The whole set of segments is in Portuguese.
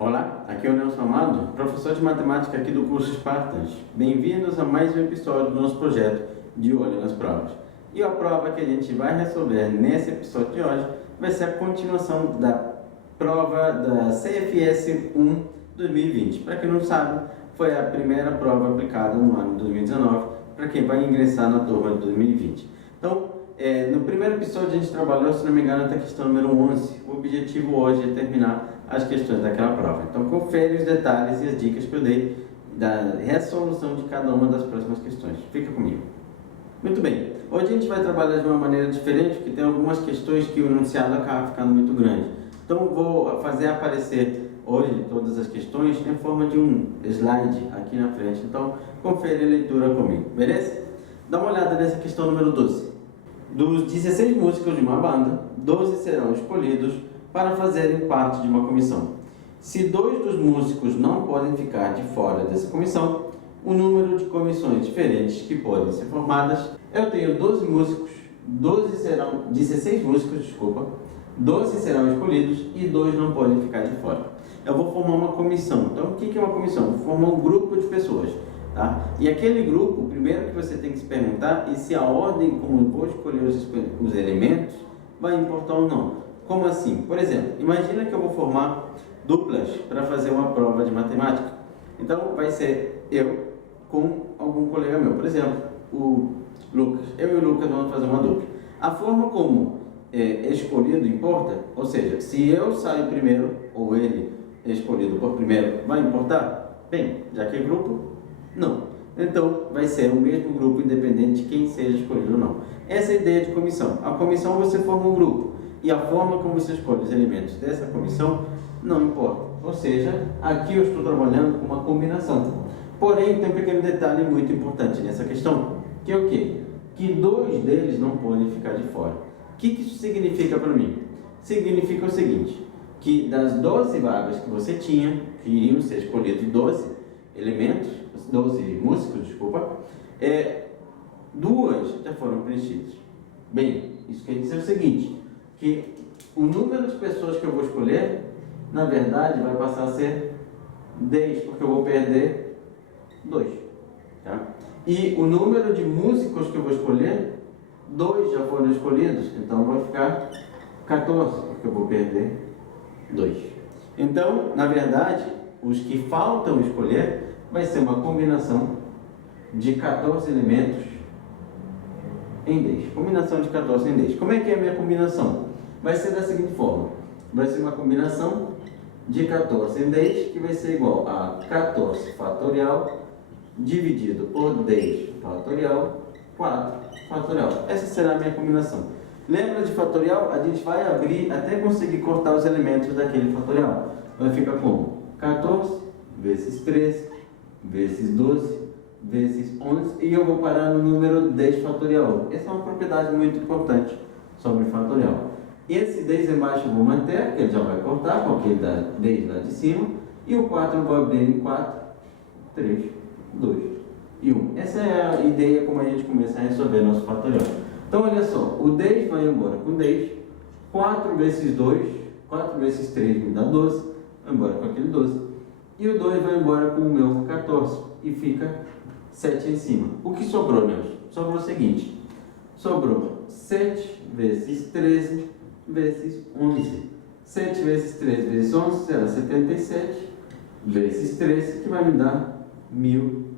Olá, aqui é o Nelson Amado, professor de matemática aqui do curso Spartans. Bem-vindos a mais um episódio do nosso projeto De Olho nas Provas. E a prova que a gente vai resolver nesse episódio de hoje vai ser a continuação da prova da CFS 1 2020. Para quem não sabe, foi a primeira prova aplicada no ano de 2019 para quem vai ingressar na turma de 2020. Então, no primeiro episódio a gente trabalhou, se não me engano, até a questão número 11. O objetivo hoje é terminar as questões daquela prova. Então, confere os detalhes e as dicas que eu dei da resolução de cada uma das próximas questões. Fica comigo. Muito bem, hoje a gente vai trabalhar de uma maneira diferente, porque tem algumas questões que o enunciado acaba ficando muito grande. Então, vou fazer aparecer hoje todas as questões em forma de um slide aqui na frente. Então, confere a leitura comigo, beleza? Dá uma olhada nessa questão número 12. Dos 16 músicos de uma banda, 12 serão escolhidos para fazerem parte de uma comissão. Se 2 dos músicos não podem ficar de fora dessa comissão, o número de comissões diferentes que podem ser formadas, eu tenho 16 músicos, 12 serão escolhidos e 2 não podem ficar de fora. Eu vou formar uma comissão. Então, o que é uma comissão? Vou formar um grupo de pessoas. Tá? E aquele grupo, primeiro que você tem que se perguntar é se a ordem como eu vou escolher os elementos vai importar ou não. Como assim? Por exemplo, imagina que eu vou formar duplas para fazer uma prova de matemática. Então, vai ser eu com algum colega meu. Por exemplo, o Lucas. Eu e o Lucas vamos fazer uma dupla. A forma como é escolhido importa? Ou seja, se eu saio primeiro ou ele é escolhido por primeiro, vai importar? Bem, já que é grupo, não. Então, vai ser o mesmo grupo independente de quem seja escolhido ou não. Essa é a ideia de comissão. A comissão você forma um grupo. E a forma como você escolhe os elementos dessa comissão não importa. Ou seja, aqui eu estou trabalhando com uma combinação. Porém, tem um pequeno detalhe muito importante nessa questão, que é o quê? Que 2 deles não podem ficar de fora. O que isso significa para mim? Significa o seguinte, que das 12 vagas que você tinha, que iriam ser escolhidos 12 elementos, 12 músicos, 2 já foram preenchidas. Bem, isso quer dizer o seguinte, que o número de pessoas que eu vou escolher, na verdade, vai passar a ser 10, porque eu vou perder 2. Tá? E o número de músicos que eu vou escolher, 2 já foram escolhidos, então vai ficar 14, porque eu vou perder 2. Então, na verdade, os que faltam escolher vai ser uma combinação de 14 elementos em 10. Combinação de 14 em 10. Como é que é a minha combinação? Vai ser da seguinte forma. Vai ser uma combinação de 14 em 10, que vai ser igual a 14 fatorial dividido por 10 fatorial, 4 fatorial. Essa será a minha combinação. Lembra de fatorial? A gente vai abrir até conseguir cortar os elementos daquele fatorial. Vai ficar como? 14 vezes 13 vezes 12 vezes 11 e eu vou parar no número 10 fatorial. Essa é uma propriedade muito importante sobre fatorial. Esse 10 embaixo eu vou manter, que ele já vai cortar com aquele 10 lá de cima. E o 4 eu vou abrir em 4, 3, 2 e 1. Essa é a ideia como a gente começa a resolver nosso fatorial. Então, olha só, o 10 vai embora com 10. 4 vezes 2, 4 vezes 3 me dá 12. Vai embora com aquele 12. E o 2 vai embora com o meu 14. E fica 7 em cima. O que sobrou, Nelson? Sobrou o seguinte. Sobrou 7 vezes 13 vezes 11. 7 vezes 13 vezes 11 será 77 vezes 13, que vai me dar 1001.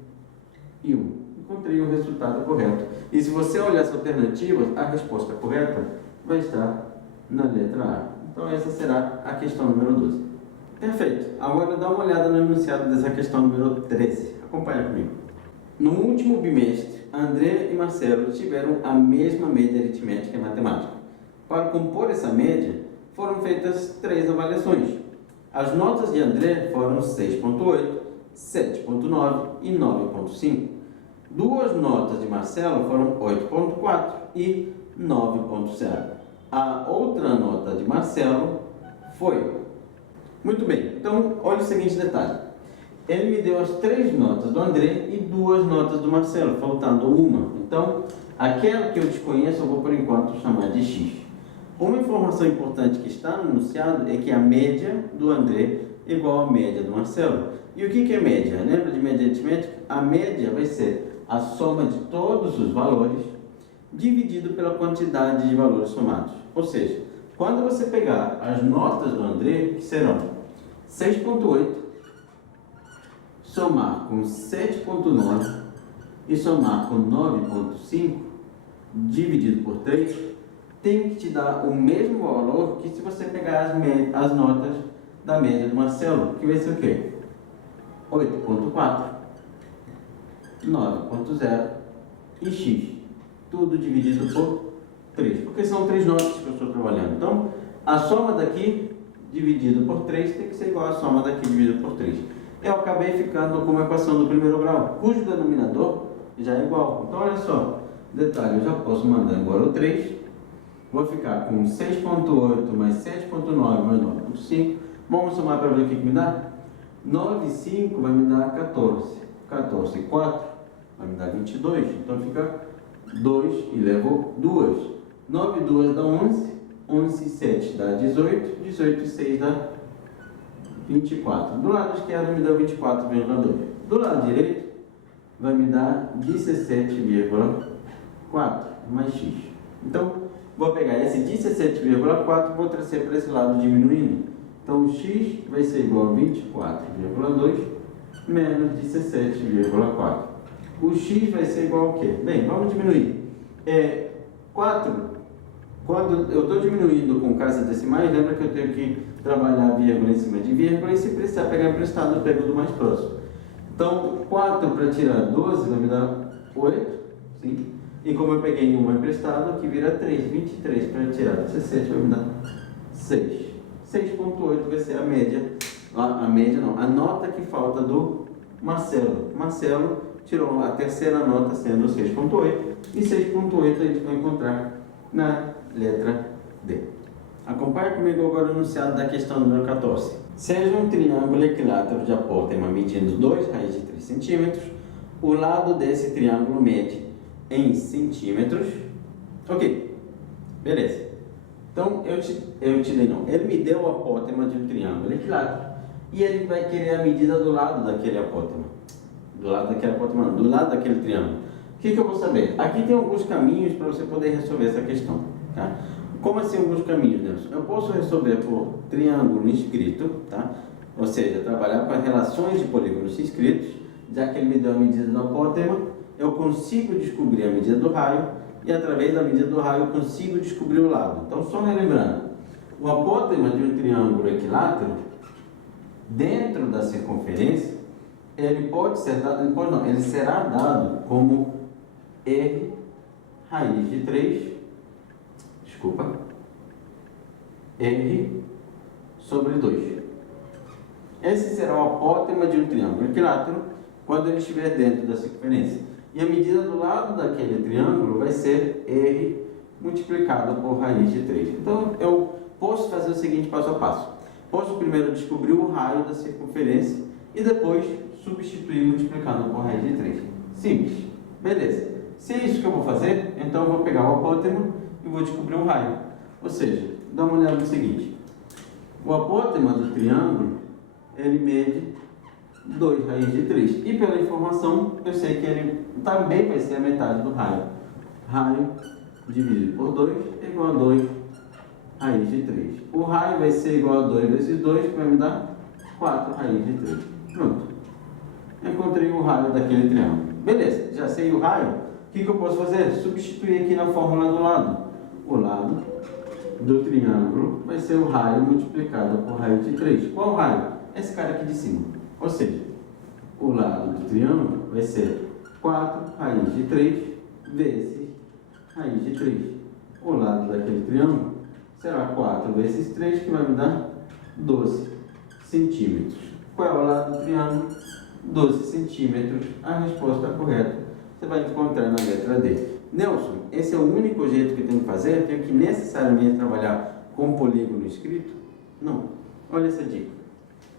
Encontrei o resultado correto. E se você olhar as alternativas, a resposta correta vai estar na letra A. Então essa será a questão número 12. Perfeito. Agora dá uma olhada no enunciado dessa questão número 13. Acompanha comigo. No último bimestre, André e Marcelo tiveram a mesma média aritmética e matemática. Para compor essa média, foram feitas 3 avaliações. As notas de André foram 6.8, 7.9 e 9.5. 2 notas de Marcelo foram 8.4 e 9.0. A outra nota de Marcelo foi... Muito bem, então olha o seguinte detalhe. Ele me deu as 3 notas do André e 2 notas do Marcelo, faltando uma. Então, aquela que eu desconheço eu vou por enquanto chamar de X. Uma informação importante que está no enunciado é que a média do André igual a média do Marcelo. E o que é média? Lembra de média aritmética? A média vai ser a soma de todos os valores dividido pela quantidade de valores somados. Ou seja, quando você pegar as notas do André, que serão 6,8, somar com 7,9 e somar com 9,5, dividido por 3, tem que te dar o mesmo valor que se você pegar as notas da média do Marcelo, que vai ser o quê? 8,4, 9,0 e x. Tudo dividido por 3, porque são 3 notas que eu estou trabalhando. Então, a soma daqui dividido por 3 tem que ser igual à soma daqui dividido por 3. Eu acabei ficando com uma equação do primeiro grau, cujo denominador já é igual. Então, olha só, detalhe, eu já posso mandar embora o 3, vou ficar com 6,8 mais 7,9 mais 9,5. Vamos somar para ver o que me dá? 9 e 5 vai me dar 14. 14 e 4 vai me dar 22. Então fica 2 e levo 2. 9 e 2 dá 11. 11 e 7 dá 18. 18 e 6 dá 24. Do lado esquerdo me dá 24,2. Do lado direito vai me dar 17,4 mais x. Então, vou pegar esse 17,4 e vou trazer para esse lado diminuindo. Então, o x vai ser igual a 24,2 menos 17,4. O x vai ser igual ao quê? Bem, vamos diminuir. 4, quando eu estou diminuindo com casas decimais, lembra que eu tenho que trabalhar vírgula em cima de vírgula, e se precisar pegar emprestado, eu pego do mais próximo. Então, 4 para tirar 12 vai me dar 8, sim? E como eu peguei uma emprestado, aqui vira 3. 23 para tirar 17 vai me dar 6. 6,8 vai ser a média. A média não, a nota que falta do Marcelo. Marcelo tirou a terceira nota sendo 6,8. E 6,8 a gente vai encontrar na letra D. Acompanhe comigo agora o enunciado da questão número 14. Seja um triângulo equilátero de apótema medindo 2 raiz de 3 centímetros, o lado desse triângulo mede em centímetros. Ok, beleza. Então, ele me deu o apótema de um triângulo equilátero e ele vai querer a medida do lado daquele apótema. Do lado daquele triângulo. O que eu vou saber? Aqui tem alguns caminhos para você poder resolver essa questão. Tá? Como assim alguns caminhos, Nelson? Eu posso resolver por triângulo inscrito, tá? Ou seja, trabalhar com as relações de polígonos inscritos, já que ele me deu a medida do apótema, eu consigo descobrir a medida do raio, e através da medida do raio eu consigo descobrir o lado. Então, só relembrando, o apótema de um triângulo equilátero, dentro da circunferência, ele pode ser dado, ele será dado como R raiz de 3, R sobre 2. Esse será o apótema de um triângulo equilátero quando ele estiver dentro da circunferência. E a medida do lado daquele triângulo vai ser R multiplicado por raiz de 3. Então, eu posso fazer o seguinte passo a passo. Posso primeiro descobrir o raio da circunferência e depois substituir multiplicando por raiz de 3. Simples. Beleza. Se é isso que eu vou fazer, então eu vou pegar o apótema e vou descobrir o raio. Ou seja, dá uma olhada no seguinte. O apótema do triângulo, ele mede 2 raiz de 3. E pela informação, eu sei que ele também vai ser a metade do raio. Raio dividido por 2 é igual a 2 raiz de 3. O raio vai ser igual a 2 vezes 2, que vai me dar 4 raiz de 3. Pronto. Encontrei o raio daquele triângulo. Beleza, já sei o raio. O que eu posso fazer? Substituir aqui na fórmula do lado. O lado do triângulo vai ser o raio multiplicado por raiz de 3. Qual raio? Esse cara aqui de cima. Ou seja, o lado do triângulo vai ser 4 raiz de 3 vezes raiz de 3. O lado daquele triângulo será 4 vezes 3, que vai me dar 12 centímetros. Qual é o lado do triângulo? 12 centímetros. A resposta correta você vai encontrar na letra D. Nelson, esse é o único jeito que eu tenho que fazer? Eu tenho que necessariamente trabalhar com polígono escrito? Não. Olha essa dica.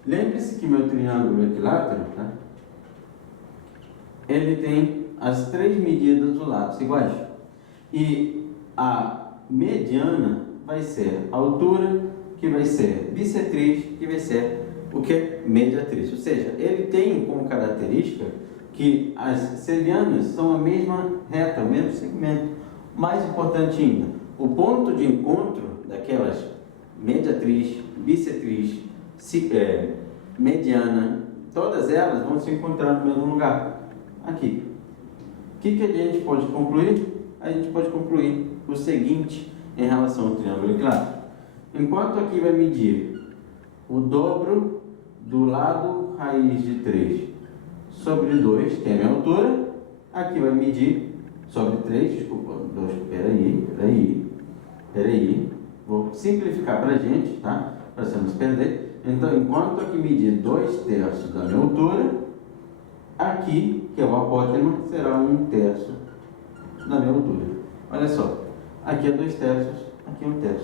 Lembre-se que meu triângulo equilátero, tá? Ele tem as 3 medidas dos lados iguais. E a mediana vai ser a altura, que vai ser bissetriz, que vai ser o que? Mediatriz. Ou seja, ele tem como característica que as serianas são a mesma reta, o mesmo segmento. Mais importante ainda, o ponto de encontro daquelas mediatriz, bissetriz, mediana, todas elas vão se encontrar no mesmo lugar, aqui. O que a gente pode concluir? A gente pode concluir o seguinte em relação ao triângulo equilátero. Enquanto aqui vai medir o dobro do lado raiz de 3 sobre 2, que é a minha altura, aqui vai medir sobre 3, desculpa, 2, peraí, vou simplificar para a gente, tá? Para você não se perder. Então, enquanto aqui medir 2/3 da minha altura, aqui, que é o apótema, será 1/3 da minha altura. Olha só, aqui é 2/3, aqui é 1/3.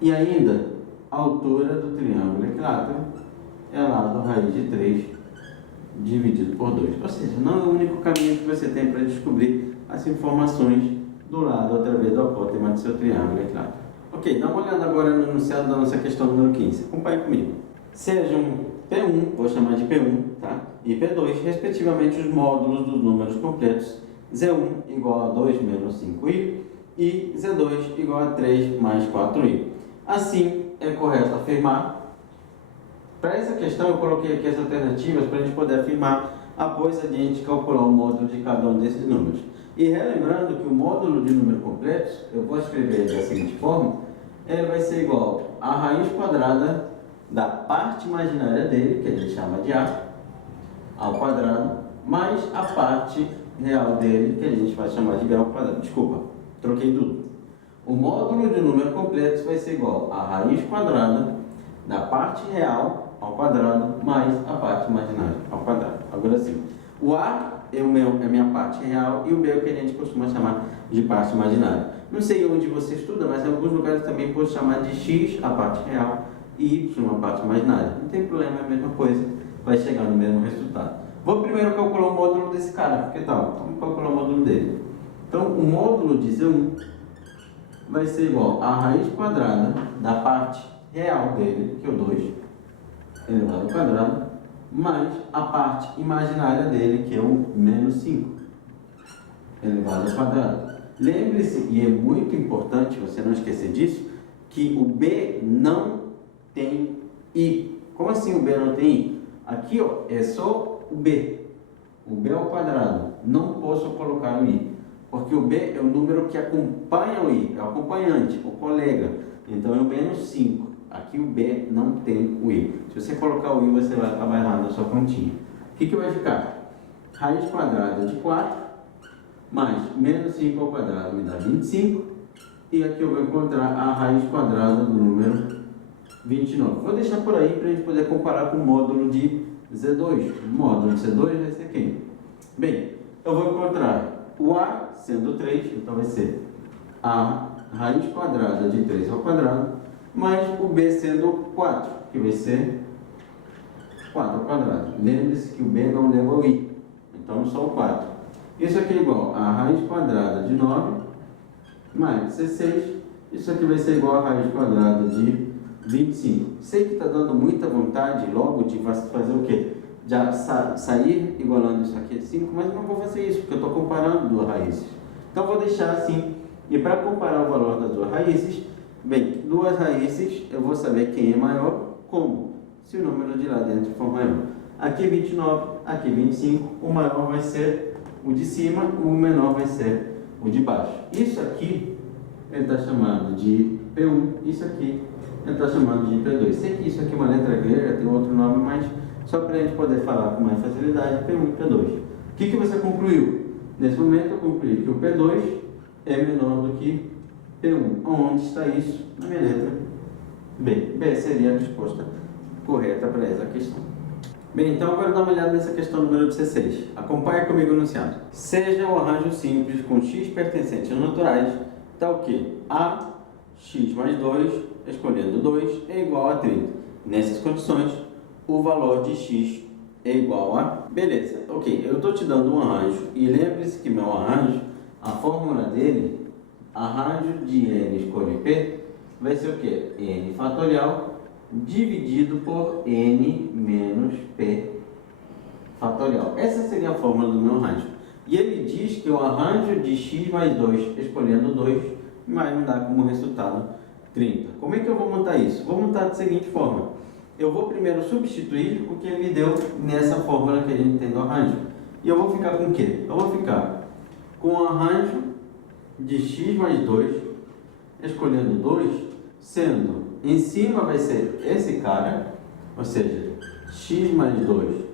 E ainda, a altura do triângulo equilátero é lado raiz de 3 dividido por 2. Ou seja, não é o único caminho que você tem para descobrir as informações do lado através do apótema do seu triângulo equilátero. Ok, dá uma olhada agora no enunciado da nossa questão número 15. Acompanhe comigo. Sejam P1, vou chamar de P1, tá? E P2, respectivamente, os módulos dos números completos Z1 igual a 2 menos 5i e Z2 igual a 3 mais 4i. Assim, é correto afirmar. Para essa questão, eu coloquei aqui as alternativas para a gente poder afirmar após a gente calcular o módulo de cada um desses números. E relembrando que o módulo de número completos, eu vou escrever da seguinte forma, ele vai ser igual a raiz quadrada da parte imaginária dele, que a gente chama de A, ao quadrado, mais a parte real dele, que a gente vai chamar de B ao quadrado. Desculpa, troquei tudo. O módulo de número completos vai ser igual a raiz quadrada da parte real ao quadrado, mais a parte imaginária ao quadrado. Agora sim, o A é a minha parte real e o B é o que a gente costuma chamar de parte imaginária. Não sei onde você estuda, mas em alguns lugares também pode chamar de X a parte real e Y a parte imaginária. Não tem problema, é a mesma coisa, vai chegar no mesmo resultado. Vou primeiro calcular o módulo desse cara, que tal? Vamos calcular o módulo dele. Então, o módulo de Z1 vai ser igual a raiz quadrada da parte real dele, que é o 2, elevado ao quadrado, mais a parte imaginária dele, que é o menos 5, elevado ao quadrado. Lembre-se, e é muito importante você não esquecer disso, que o B não tem I. Como assim o B não tem I? Aqui ó, é só o B. O B ao quadrado. Não posso colocar o I. Porque o B é o número que acompanha o I. É o acompanhante, o colega. Então é o menos 5. Aqui o B não tem o I. Se você colocar o I, você vai acabar errado na sua continha. O que vai ficar? Raiz quadrada de 4 mais menos 5 ao quadrado me dá 25. E aqui eu vou encontrar a raiz quadrada do número 29. Vou deixar por aí para a gente poder comparar com o módulo de Z2. O módulo de Z2 vai ser quem? Bem, eu vou encontrar o A sendo 3, então vai ser a raiz quadrada de 3 ao quadrado, mais o B sendo 4, que vai ser 4 ao quadrado. Lembre-se que o B não leva o I, então só o 4. Isso aqui é igual a raiz quadrada de 9 mais 16. Isso aqui vai ser igual a raiz quadrada de 25. Sei que está dando muita vontade logo de fazer o quê? Já sair igualando isso aqui a 5, mas eu não vou fazer isso, porque eu estou comparando duas raízes. Então, vou deixar assim. E para comparar o valor das duas raízes, bem, duas raízes, eu vou saber quem é maior, como? Se o número de lá dentro for maior. Aqui 29, aqui 25, o maior vai ser o de cima, o menor vai ser o de baixo. Isso aqui, ele está chamando de P1, isso aqui, ele está chamando de P2. Sei que isso aqui é uma letra grega, tem outro nome, mas só para a gente poder falar com mais facilidade, P1 e P2. O que você concluiu? Nesse momento eu concluí que o P2 é menor do que P1. Onde está isso? Na minha letra B. B seria a resposta correta para essa questão. Bem, então agora dá uma olhada nessa questão número 16. Acompanhe comigo o enunciado. Seja o arranjo simples com x pertencentes naturais, tal que a x mais 2, escolhendo 2, é igual a 30. Nessas condições, o valor de x é igual a... Beleza, ok, eu estou te dando um arranjo, e lembre-se que meu arranjo, a fórmula dele, arranjo de n escolhe p, vai ser o quê? N fatorial dividido por n menos P fatorial. Essa seria a fórmula do meu arranjo. E ele diz que o arranjo de x mais 2, escolhendo 2, vai me dar como resultado 30. Como é que eu vou montar isso? Vou montar da seguinte forma. Eu vou primeiro substituir o que ele me deu nessa fórmula que a gente tem do arranjo. E eu vou ficar com o quê? Eu vou ficar com o arranjo de x mais 2, escolhendo 2, sendo em cima vai ser esse cara, ou seja, x mais 2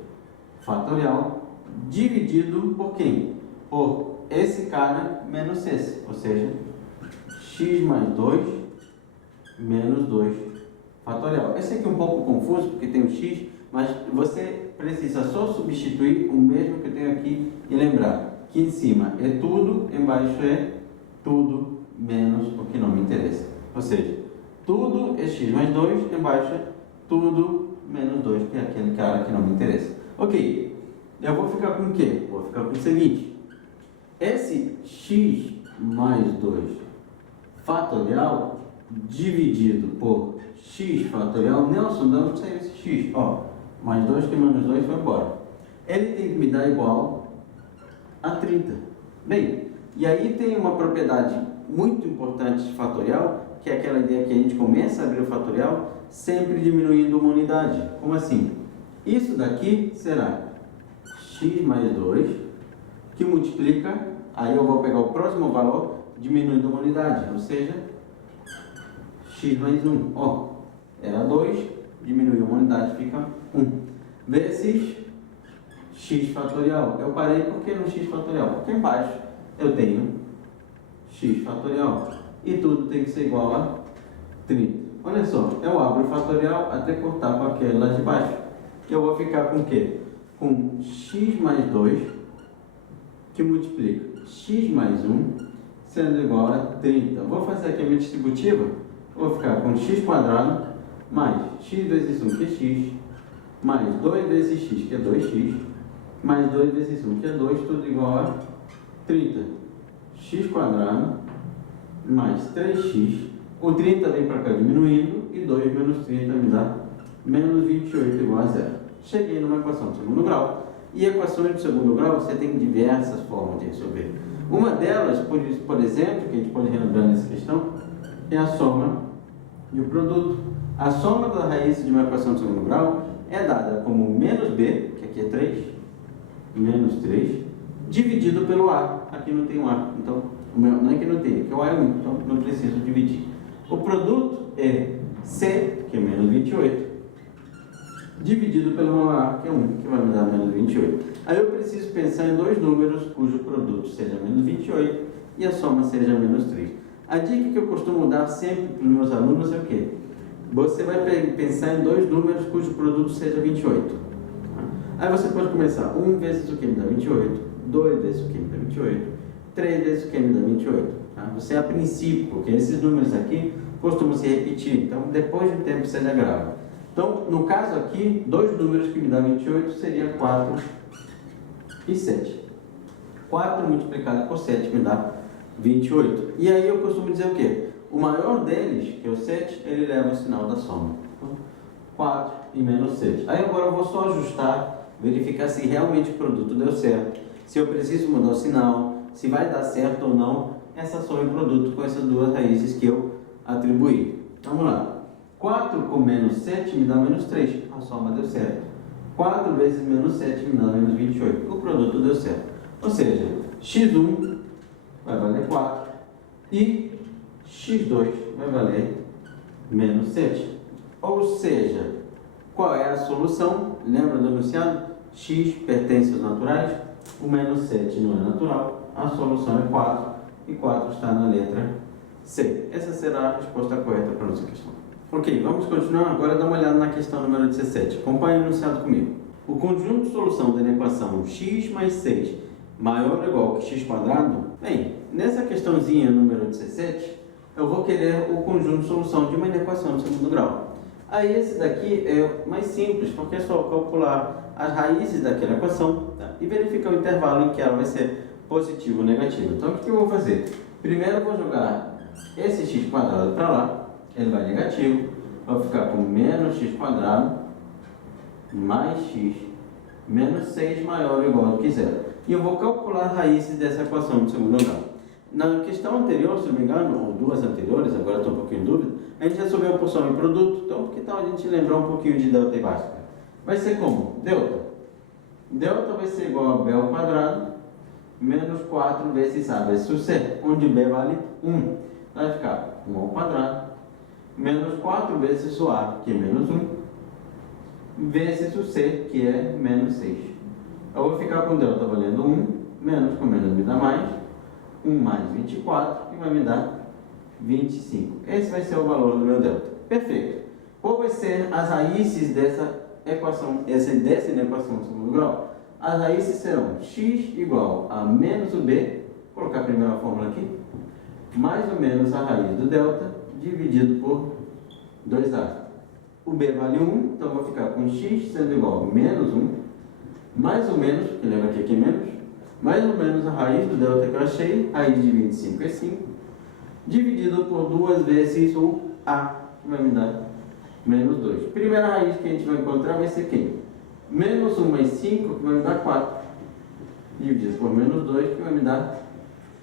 fatorial, dividido por quem? Por esse cara menos esse, ou seja, x mais 2 menos 2 fatorial. Esse aqui é um pouco confuso porque tem o x, mas você precisa só substituir o mesmo que eu tenho aqui e lembrar que em cima é tudo, embaixo é tudo menos o que não me interessa. Ou seja, tudo é x mais 2, embaixo é tudo menos 2, que é aquele cara que não me interessa. Ok, eu vou ficar com o quê? Vou ficar com o seguinte. Esse x mais 2 fatorial dividido por x fatorial, Nelson, de onde saiu esse x? Ó, mais 2 que menos 2 foi embora. Ele tem que me dar igual a 30. Bem, e aí tem uma propriedade muito importante de fatorial, que é aquela ideia que a gente começa a abrir o fatorial sempre diminuindo uma unidade. Como assim? Isso daqui será x mais 2, que multiplica, aí eu vou pegar o próximo valor diminuindo uma unidade, ou seja, x mais 1. Ó, era 2, diminuiu uma unidade, fica 1. Vezes x fatorial. Eu parei porque no x fatorial? Porque embaixo eu tenho x fatorial. E tudo tem que ser igual a 30. Olha só, eu abro o fatorial até cortar com aquele lá de baixo. Eu vou ficar com o quê? Com x mais 2, que multiplica x mais 1, sendo igual a 30. Vou fazer aqui a minha distributiva. Vou ficar com x quadrado mais x vezes 1, que é x, mais 2 vezes x, que é 2x, mais 2 vezes 1, que é 2, tudo igual a 30. X quadrado mais 3x, o 30 vem para cá diminuindo, e 2 menos 30 me dá menos 28 igual a 0. Cheguei numa equação de segundo grau. E equações de segundo grau você tem diversas formas de resolver. Uma delas, por exemplo, que a gente pode relembrar nessa questão, é a soma e o produto. A soma das raízes de uma equação de segundo grau é dada como menos b, que aqui é 3, menos 3, dividido pelo a. Aqui não tem um a, então não é que não tem, é que o a é 1, então não preciso dividir. O produto é c, que é menos 28, dividido pelo a, que é 1, que vai me dar menos 28. Aí eu preciso pensar em dois números cujo produto seja menos 28 e a soma seja menos 3. A dica que eu costumo dar sempre para os meus alunos é o quê? Você vai pensar em dois números cujo produto seja 28. Aí você pode começar 1 vezes o que me dá 28, 2 vezes o que me dá 28, 3 vezes o que me dá 28. Tá? Você a princípio, porque esses números aqui costumam se repetir, então depois de um tempo você já grava. Então, no caso aqui, dois números que me dá 28 seria 4 e 7. 4 multiplicado por 7 me dá 28. E aí eu costumo dizer o quê? O maior deles, que é o 7, ele leva o sinal da soma. Então, 4 e menos 7. Aí agora eu vou só ajustar, verificar se realmente o produto deu certo, se eu preciso mudar o sinal, se vai dar certo ou não essa soma e produto com essas duas raízes que eu atribuí. Vamos lá. 4 com menos 7 me dá menos 3. A soma deu certo. 4 vezes menos 7 me dá menos 28. O produto deu certo. Ou seja, x1 vai valer 4 e x2 vai valer menos 7. Ou seja, qual é a solução? Lembra do enunciado? X pertence aos naturais, o menos 7 não é natural, a solução é 4 e 4 está na letra C. Essa será a resposta correta para a nossa questão. Ok, vamos continuar agora a dar uma olhada na questão número 17. Acompanhe o enunciado comigo. O conjunto de solução da equação x mais 6 maior ou igual que x quadrado. Bem, nessa questãozinha número 17, eu vou querer o conjunto de solução de uma equação de segundo grau. Aí esse daqui é mais simples, porque é só calcular as raízes daquela equação, tá? E verificar o intervalo em que ela vai ser positivo ou negativo. Então o que eu vou fazer? Primeiro eu vou jogar esse x quadrado para lá, ele vai negativo, vai ficar com menos x quadrado mais x menos 6 maior ou igual do que zero. E eu vou calcular raízes dessa equação de segundo grau. Na questão anterior, se não me engano, ou duas anteriores, agora estou um pouquinho em dúvida, a gente resolveu por soma e produto. Então, que tal a gente lembrar um pouquinho de delta e básica? Vai ser como? Delta. Delta vai ser igual a b ao quadrado menos 4 vezes a vezes c, onde b vale 1. Vai ficar 1 ao quadrado menos 4 vezes o a, que é menos 1, vezes o c, que é menos 6. Eu vou ficar com delta valendo 1, menos com menos me dá mais, 1 mais 24, que vai me dar 25. Esse vai ser o valor do meu delta. Perfeito. Qual vai ser as raízes dessa equação, dessa equação de segundo grau? As raízes serão x igual a menos o b, vou colocar a primeira fórmula aqui, mais ou menos a raiz do delta, dividido por 2a. O b vale 1, então eu vou ficar com x sendo igual a menos 1, mais ou menos, que lembra que aqui é menos, mais ou menos a raiz do delta que eu achei, raiz de 25 é 5, dividido por 2 vezes o a, que vai me dar menos 2. Primeira raiz que a gente vai encontrar vai ser quem? Menos 1 mais 5, que vai me dar 4, dividido por menos 2, que vai me dar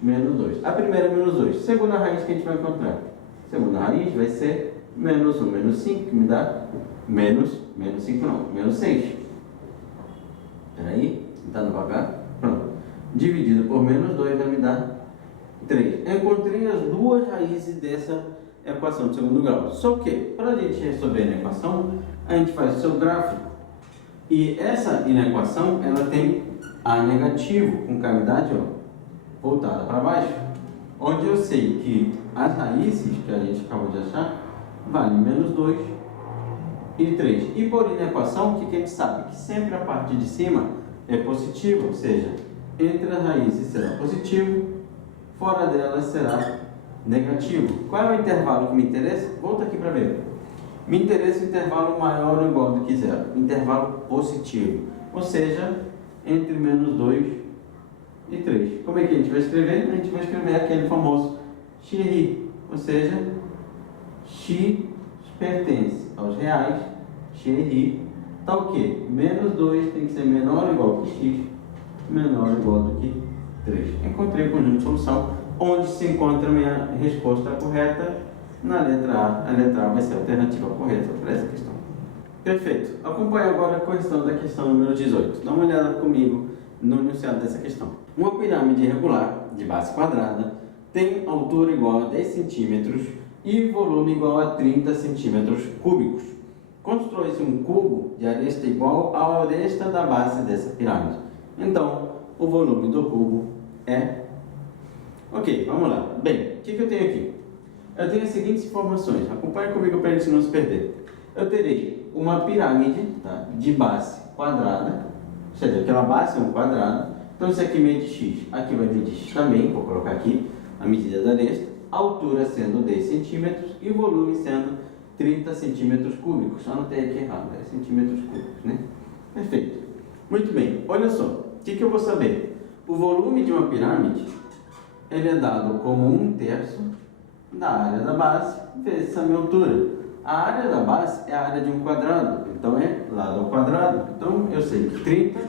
menos 2. A primeira é menos 2. Segunda raiz que a gente vai encontrar. Segunda raiz vai ser menos 1 menos 5, que me dá menos 5 não, menos 6. Espera aí, está no papel? Pronto. Dividido por menos 2 vai me dar 3. Encontrei as duas raízes dessa equação de segundo grau. Só que, para a gente resolver a equação, a gente faz o seu gráfico. E essa inequação, ela tem a negativo, com cavidade voltada para baixo, onde eu sei que as raízes que a gente acabou de achar valem menos 2 e 3. E por inequação, o que a gente sabe? Que sempre a parte de cima é positiva, ou seja, entre as raízes será positivo, fora delas será negativo. Qual é o intervalo que me interessa? Volta aqui para ver. Me interessa o intervalo maior ou igual do que zero, intervalo positivo, ou seja, entre menos 2 e 3. Como é que a gente vai escrever? A gente vai escrever aquele famoso xi, ou seja, x pertence aos reais, xi, tá o quê? Menos 2 tem que ser menor ou igual que x, menor ou igual do que 3. Encontrei o conjunto de solução, onde se encontra a minha resposta correta. Na letra A vai ser a alternativa correta para essa questão. Perfeito. Acompanhe agora a correção da questão número 18. Dá uma olhada comigo no enunciado dessa questão. Uma pirâmide irregular, de base quadrada, tem altura igual a 10 centímetros e volume igual a 30 centímetros cúbicos. Constrói-se um cubo de aresta igual à aresta da base dessa pirâmide. Então, o volume do cubo é... Ok, vamos lá. Bem, o que eu tenho aqui? Eu tenho as seguintes informações, acompanhe comigo para a gente não se perder. Eu terei uma pirâmide, tá, de base quadrada, ou seja, aquela base é um quadrado, então isso aqui mede x, aqui vai medir x também, vou colocar aqui a medida da aresta, a altura sendo 10 centímetros e o volume sendo 30 centímetros cúbicos, só anotei aqui errado, 10 centímetros cúbicos, né? Perfeito. Muito bem, olha só, o que eu vou saber? O volume de uma pirâmide, ele é dado como 1/3 da área da base vezes a minha altura. A área da base é a área de um quadrado, então é lado ao quadrado. Então eu sei que 30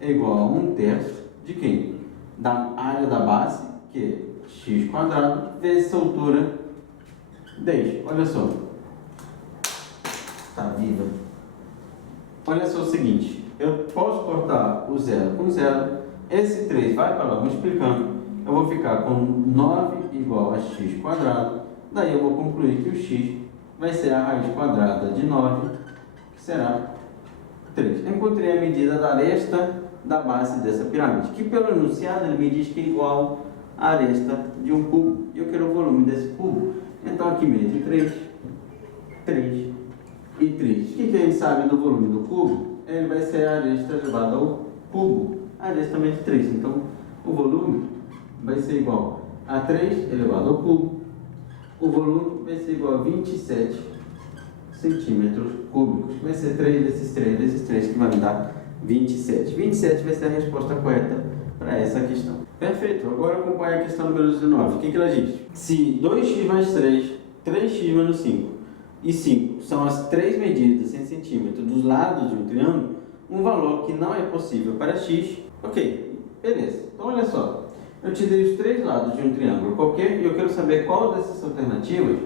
é igual a 1/3 de quem? Da área da base, que é x quadrado, vezes a altura 10. Olha só. Tá viva. Olha só o seguinte, eu posso cortar o 0 com 0, esse 3 vai para lá multiplicando. Eu vou ficar com 9 igual a x quadrado, daí eu vou concluir que o x vai ser a raiz quadrada de 9, que será 3. Encontrei a medida da aresta da base dessa pirâmide, que pelo enunciado ele me diz que é igual à aresta de um cubo, e eu quero o volume desse cubo. Então aqui mede 3 e 3. O que a gente sabe do volume do cubo? Ele vai ser a aresta elevada ao cubo, a aresta mede 3, então o volume vai ser igual a 3 elevado ao cubo. O volume vai ser igual a 27 centímetros cúbicos. Vai ser 3 vezes 3 vezes 3, que vai me dar 27. 27 vai ser a resposta correta para essa questão. Perfeito. Agora acompanhe a questão número 19. O que ela diz? Se 2x mais 3, 3x menos 5 e 5 são as três medidas em centímetros dos lados de um triângulo, um valor que não é possível para x, ok, beleza. Então olha só, eu te dei os três lados de um triângulo qualquer e eu quero saber qual dessas alternativas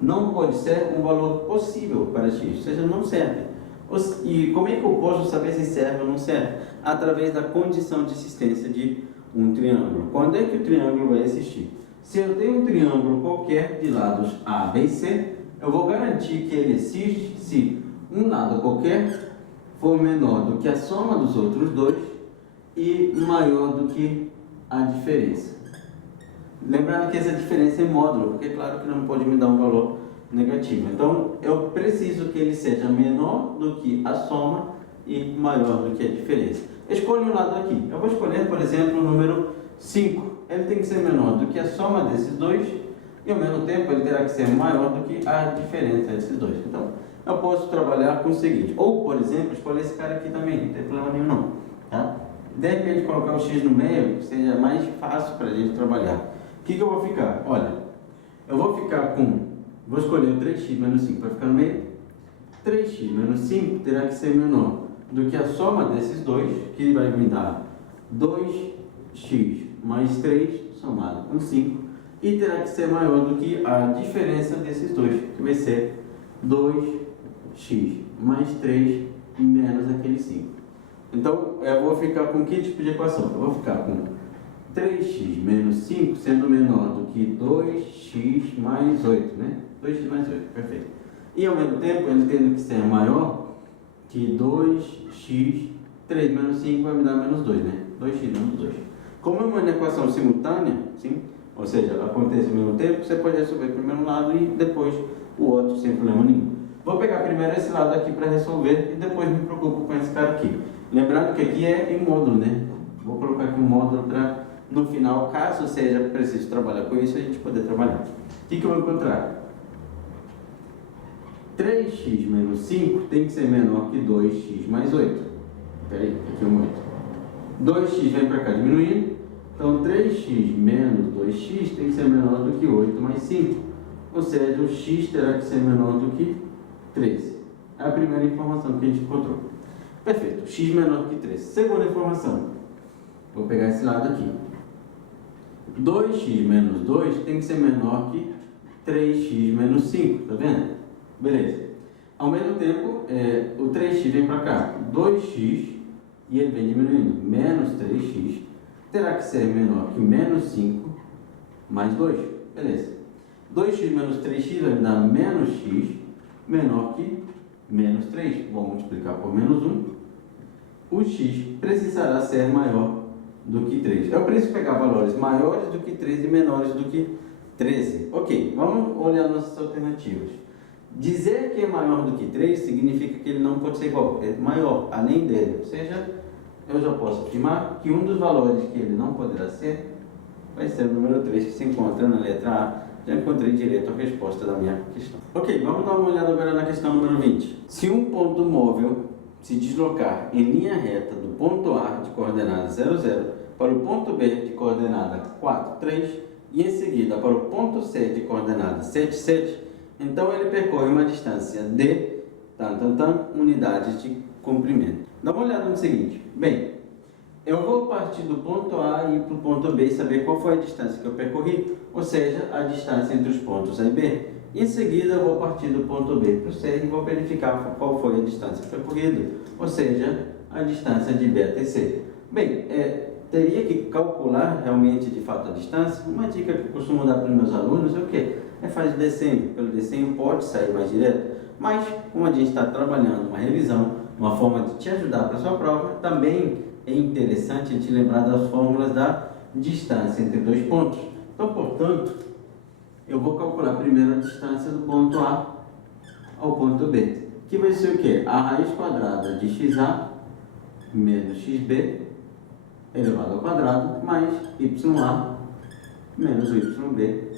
não pode ser um valor possível para x, ou seja, não serve. E como é que eu posso saber se serve ou não serve? Através da condição de existência de um triângulo. Quando é que o triângulo vai existir? Se eu tenho um triângulo qualquer de lados A, B e C, eu vou garantir que ele existe se um lado qualquer for menor do que a soma dos outros dois e maior do que a diferença. Lembrando que essa diferença é módulo, porque é claro que não pode me dar um valor negativo. Então, eu preciso que ele seja menor do que a soma e maior do que a diferença. Escolha um lado aqui. Eu vou escolher, por exemplo, o número 5. Ele tem que ser menor do que a soma desses dois e, ao mesmo tempo, ele terá que ser maior do que a diferença desses dois. Então, eu posso trabalhar com o seguinte. Ou, por exemplo, escolher esse cara aqui também. Não tem problema nenhum, não. Tá? De repente, colocar o x no meio seja mais fácil para a gente trabalhar. O que eu vou ficar? Olha, eu vou ficar com... Vou escolher o 3x menos 5 para ficar no meio. 3x menos 5 terá que ser menor do que a soma desses dois, que vai me dar 2x mais 3 somado com 5, e terá que ser maior do que a diferença desses dois, que vai ser 2x mais 3 menos aquele 5. Então, eu vou ficar com que tipo de equação? Eu vou ficar com 3x menos 5 sendo menor do que 2x mais 8, né? 2x mais 8, perfeito. E ao mesmo tempo, ele tendo que ser maior que 2x, 3 menos 5 vai me dar menos 2, né? 2x menos 2. Como é uma equação simultânea, sim? Ou seja, acontece ao mesmo tempo, você pode resolver primeiro um lado e depois o outro sem problema nenhum. Vou pegar primeiro esse lado aqui para resolver e depois me preocupo com esse cara aqui. Lembrando que aqui é em módulo, né? Vou colocar aqui um módulo para, no final, caso seja preciso trabalhar com isso, a gente poder trabalhar. O que eu vou encontrar? 3x menos 5 tem que ser menor que 2x mais 8. Espera aí, aqui é um 8. 2x vem para cá diminuindo. Então, 3x menos 2x tem que ser menor do que 8 mais 5. Ou seja, o x terá que ser menor do que 13. É a primeira informação que a gente encontrou. Perfeito, x menor que 13. Segunda informação. Vou pegar esse lado aqui. 2x menos 2 tem que ser menor que 3x menos 5. Tá vendo? Beleza. Ao mesmo tempo, o 3x vem para cá. 2x, e ele vem diminuindo. Menos 3x terá que ser menor que menos 5 mais 2. Beleza. 2x menos 3x vai me dar menos x menor que menos 3. Vou multiplicar por menos 1. O x precisará ser maior do que 3. Eu preciso pegar valores maiores do que 3 e menores do que 13. Ok, vamos olhar nossas alternativas. Dizer que é maior do que 3 significa que ele não pode ser igual, é maior, além dele. Ou seja, eu já posso afirmar que um dos valores que ele não poderá ser vai ser o número 3 que se encontra na letra A. Já encontrei direito a resposta da minha questão. Ok, vamos dar uma olhada agora na questão número 20. Se um ponto móvel se deslocar em linha reta do ponto A de coordenada 0, 0 para o ponto B de coordenada 4, 3 e em seguida para o ponto C de coordenada 7, 7, então ele percorre uma distância de unidades de comprimento. Dá uma olhada no seguinte. Bem, eu vou partir do ponto A e ir para o ponto B e saber qual foi a distância que eu percorri, ou seja, a distância entre os pontos A e B. Em seguida, eu vou partir do ponto B para o C e vou verificar qual foi a distância percorrida, ou seja, a distância de B até C. Bem, teria que calcular realmente de fato a distância. Uma dica que eu costumo dar para os meus alunos é o quê? Faz o desenho. Pelo desenho pode sair mais direto, mas como a gente está trabalhando uma revisão, uma forma de te ajudar para a sua prova, também é interessante a gente lembrar das fórmulas da distância entre dois pontos. Então, portanto, eu vou calcular primeiro a distância do ponto A ao ponto B, que vai ser o quê? A raiz quadrada de xa menos xb elevado ao quadrado mais ya menos yb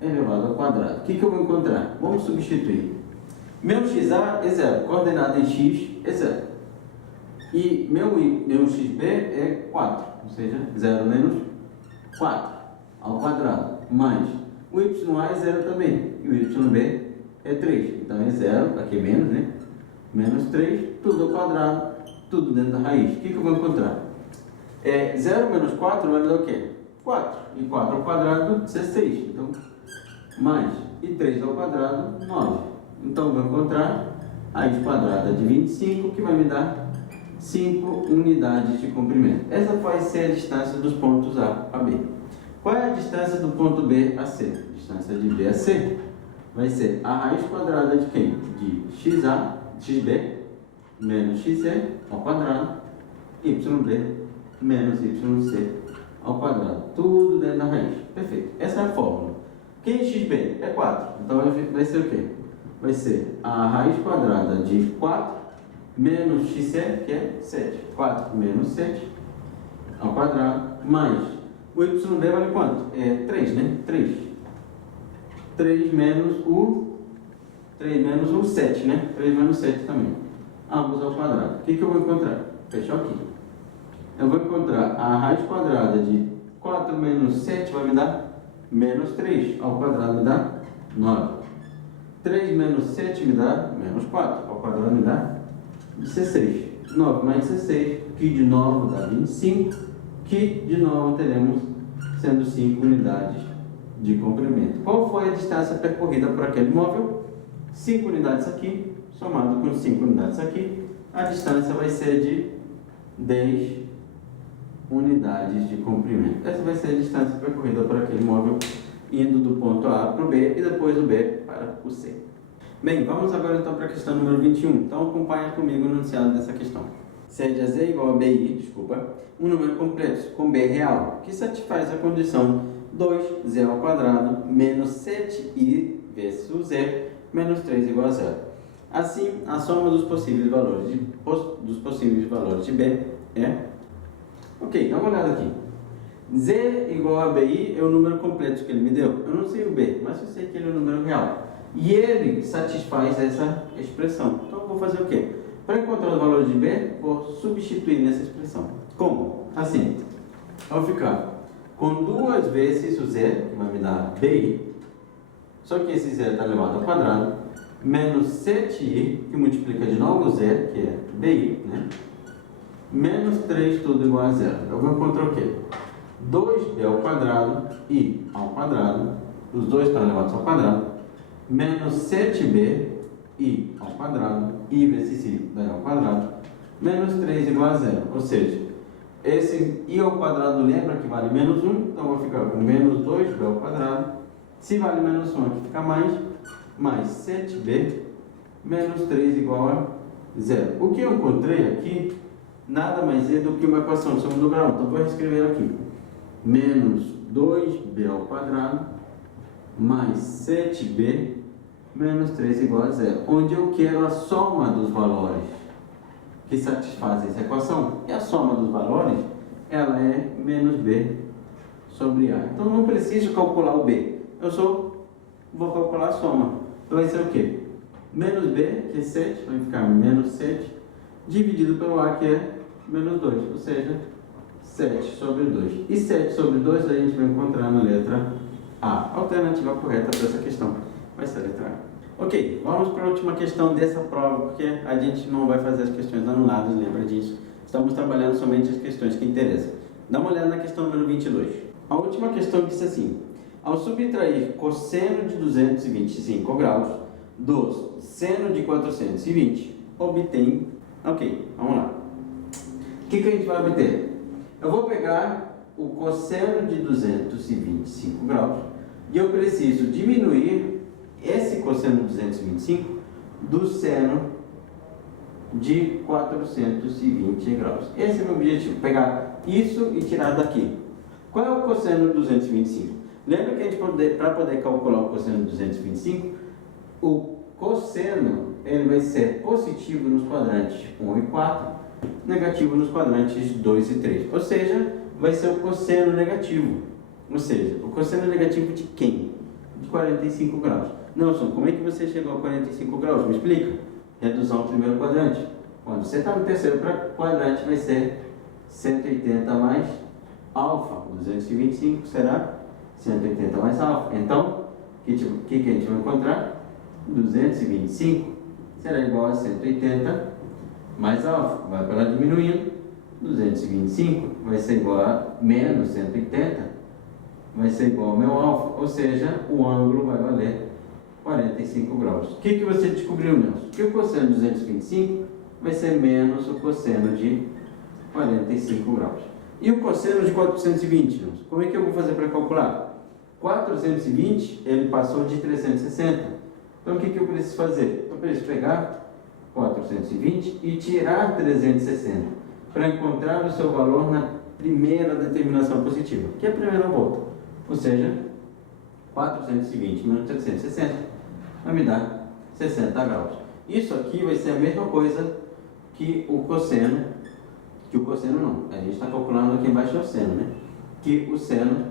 elevado ao quadrado. O que eu vou encontrar? Vamos substituir. Meu xa é 0, coordenada em x é 0. E meu xb é 4, ou seja, 0 menos 4 ao quadrado, mais o ya é 0 também, e o yb é 3. Então é 0, aqui é menos, né? Menos 3, tudo ao quadrado, tudo dentro da raiz. O que eu vou encontrar? 0 menos 4 vai me dar o quê? 4. E 4 ao quadrado, 16. Então, mais. E 3 ao quadrado, 9. Então, eu vou encontrar a raiz quadrada de 25, que vai me dar 5 unidades de comprimento. Essa vai ser a distância dos pontos A a B. Qual é a distância do ponto B a C? A distância de B a C vai ser a raiz quadrada de quem? De xB menos xC ao quadrado, YB menos YC ao quadrado. Tudo dentro da raiz. Perfeito. Essa é a fórmula. Quem é xB? É 4. Então vai ser o quê? Vai ser a raiz quadrada de 4 menos xC, que é 7. 4 menos 7 ao quadrado, mais o YB vale quanto? É 3, né? 3. 3 menos o 7, né? 3 menos 7 também. Ambos ao quadrado. O que eu vou encontrar? Fechou aqui. Eu vou encontrar a raiz quadrada de 4 menos 7 vai me dar menos 3. Ao quadrado me dá 9. 3 menos 7 me dá menos 4. Ao quadrado me dá 16. 9 mais 16, que de novo dá 25, que de novo teremos sendo 5 unidades de comprimento. Qual foi a distância percorrida por aquele móvel? 5 unidades aqui, somado com 5 unidades aqui, a distância vai ser de 10 unidades de comprimento. Essa vai ser a distância percorrida por aquele móvel, indo do ponto A para o B e depois do B para o C. Bem, vamos agora então para a questão número 21. Então acompanha comigo no enunciado dessa questão. Seja Z igual a BI, um número completo com B real, que satisfaz a condição 2z ao quadrado menos 7i vezes Z menos 3 igual a 0. Assim, a soma dos possíveis valores de B é... Ok, dá uma olhada aqui. Z igual a BI é o número completo que ele me deu. Eu não sei o B, mas eu sei que ele é o número real. E ele satisfaz essa expressão. Então eu vou fazer o quê? Para encontrar os valores de B, vou substituir nessa expressão. Como? Assim. Eu vou ficar com 2 vezes o Z, que vai me dar BI, só que esse Z está elevado ao quadrado, menos 7i, que multiplica de novo o Z, que é BI, né? Menos 3, tudo igual a 0. Eu vou encontrar o quê? 2b ao quadrado, i ao quadrado, os dois estão elevados ao quadrado, menos 7b, i ao quadrado, i vezes i daí ao quadrado, menos 3 igual a 0. Ou seja, esse i ao quadrado lembra que vale menos 1, então eu vou ficar com menos 2b ao quadrado. Se vale menos 1, aqui fica mais 7b, menos 3 igual a 0. O que eu encontrei aqui nada mais é do que uma equação de segundo grau. Então vou escrever aqui: menos 2b ao quadrado mais 7b menos 3 igual a 0, onde eu quero a soma dos valores que satisfazem essa equação. E a soma dos valores, ela é menos b sobre a. Então não preciso calcular o b, eu só vou calcular a soma. Então vai ser o quê? Menos b, que é 7, vai ficar menos 7, dividido pelo a, que é menos 2, ou seja, 7 sobre 2. E 7 sobre 2 a gente vai encontrar na letra A. A alternativa correta para essa questão vai ser a letra A. Ok, vamos para a última questão dessa prova, porque a gente não vai fazer as questões anuladas, lembra disso? Estamos trabalhando somente as questões que interessam. Dá uma olhada na questão número 22. A última questão diz assim: ao subtrair cosseno de 225 graus do seno de 420, obtém... Ok, vamos lá. O que a gente vai obter? Eu vou pegar o cosseno de 225 graus e eu preciso diminuir esse cosseno de 225 do seno de 420 graus. Esse é o meu objetivo, pegar isso e tirar daqui. Qual é o cosseno de 225? Lembra que a gente, para poder calcular o cosseno de 225, o cosseno ele vai ser positivo nos quadrantes 1 e 4, negativo nos quadrantes 2 e 3. Ou seja, vai ser o cosseno negativo. Ou seja, o cosseno negativo de quem? De 45 graus. Nelson, como é que você chegou a 45 graus? Me explica. Redução ao primeiro quadrante. Quando você está no terceiro quadrante, vai ser 180 mais alfa. 225 será 180 mais alfa. Então, o que a gente vai encontrar? 225 será igual a 180 mais alfa. Vai para lá diminuindo. 225 vai ser igual a menos 180, vai ser igual ao meu alfa, ou seja, o ângulo vai valer 45 graus. O que você descobriu, Nelson? Que o cosseno de 225 vai ser menos o cosseno de 45 graus. E o cosseno de 420, Nelson? Como é que eu vou fazer para calcular? 420, ele passou de 360. Então, o que eu preciso fazer? Eu preciso pegar 420 e tirar 360 para encontrar o seu valor na primeira determinação positiva, que é a primeira volta. Ou seja, 420 menos 360 vai me dar 60 graus. Isso aqui vai ser a mesma coisa que o cosseno não, a gente está calculando aqui embaixo é o seno, né? Que o seno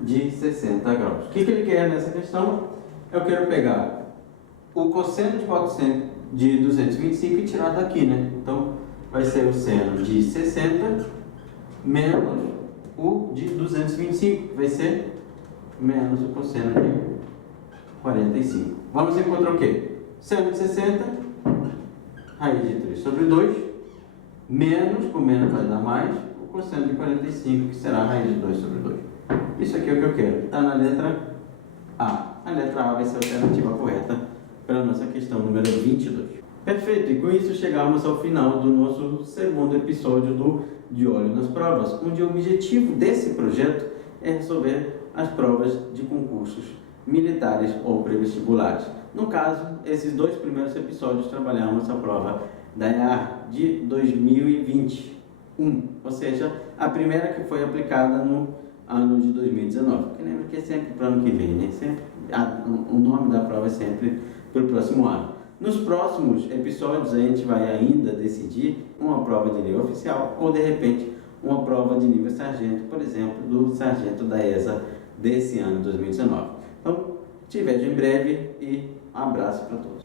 de 60 graus. O que ele quer nessa questão? Eu quero pegar o cosseno de 225 e tirar daqui, né? Então, vai ser o seno de 60 menos o de 225, que vai ser menos o cosseno de 45. Vamos encontrar o quê? Seno de 60, raiz de 3 sobre 2, menos, com menos vai dar mais, o cosseno de 45, que será a raiz de 2 sobre 2. Isso aqui é o que eu quero. Está na letra A. A letra A vai ser a alternativa correta para a nossa questão número 22. Perfeito, e com isso chegamos ao final do nosso segundo episódio de Olho nas Provas, onde o objetivo desse projeto é resolver as provas de concursos militares ou pré-vestibulares. No caso, esses dois primeiros episódios trabalhamos a prova da EAR de 2021, ou seja, a primeira que foi aplicada no ano de 2019, que lembra que é sempre para o ano que vem, né? O nome da prova é sempre para o próximo ano. Nos próximos episódios a gente vai ainda decidir uma prova de nível oficial ou de repente uma prova de nível sargento, por exemplo, do sargento da ESA desse ano 2019. Então, te vejo em breve e um abraço para todos.